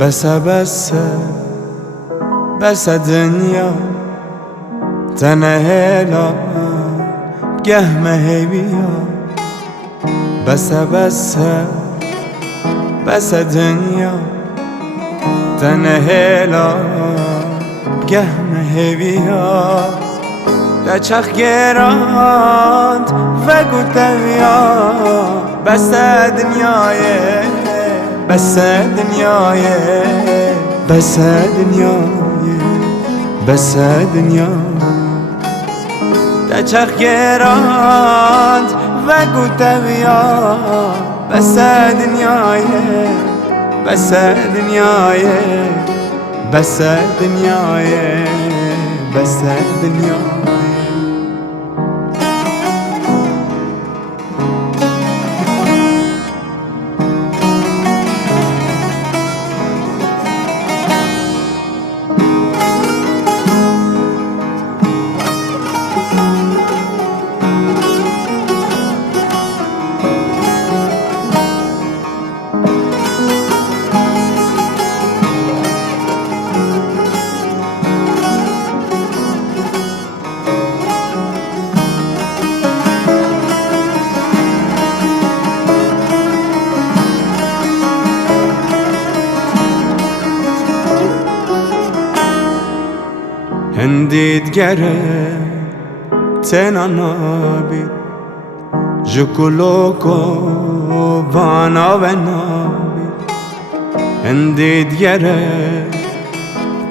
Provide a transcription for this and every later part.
بس بس دنیا تنهلا قهمة هبيا بس دنيا تنهلا قهمة هبيا تچخ گراند و گوتویا بس دنیای بس دنیای بس دنیای بس دنیا تچخ گراند و گوتویا بس دنیای بس دنیای بس دنیای بس دنیای هندید گره تنانابی جکلوکو وانا و نابی هندید گره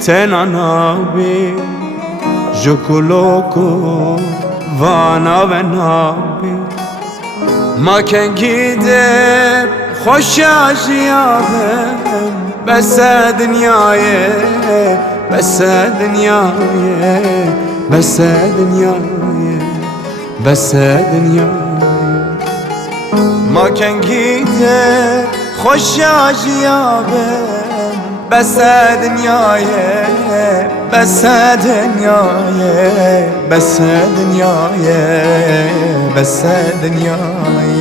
تنانابی جکلوکو وانا و نابی ما کنگیده خوش آجیابم بس دنیای بس دنیای بس دنیای بس دنیای ما کنگیده خوش آجیابم بس دنیای بس دنیای بس دنیای بس دنیای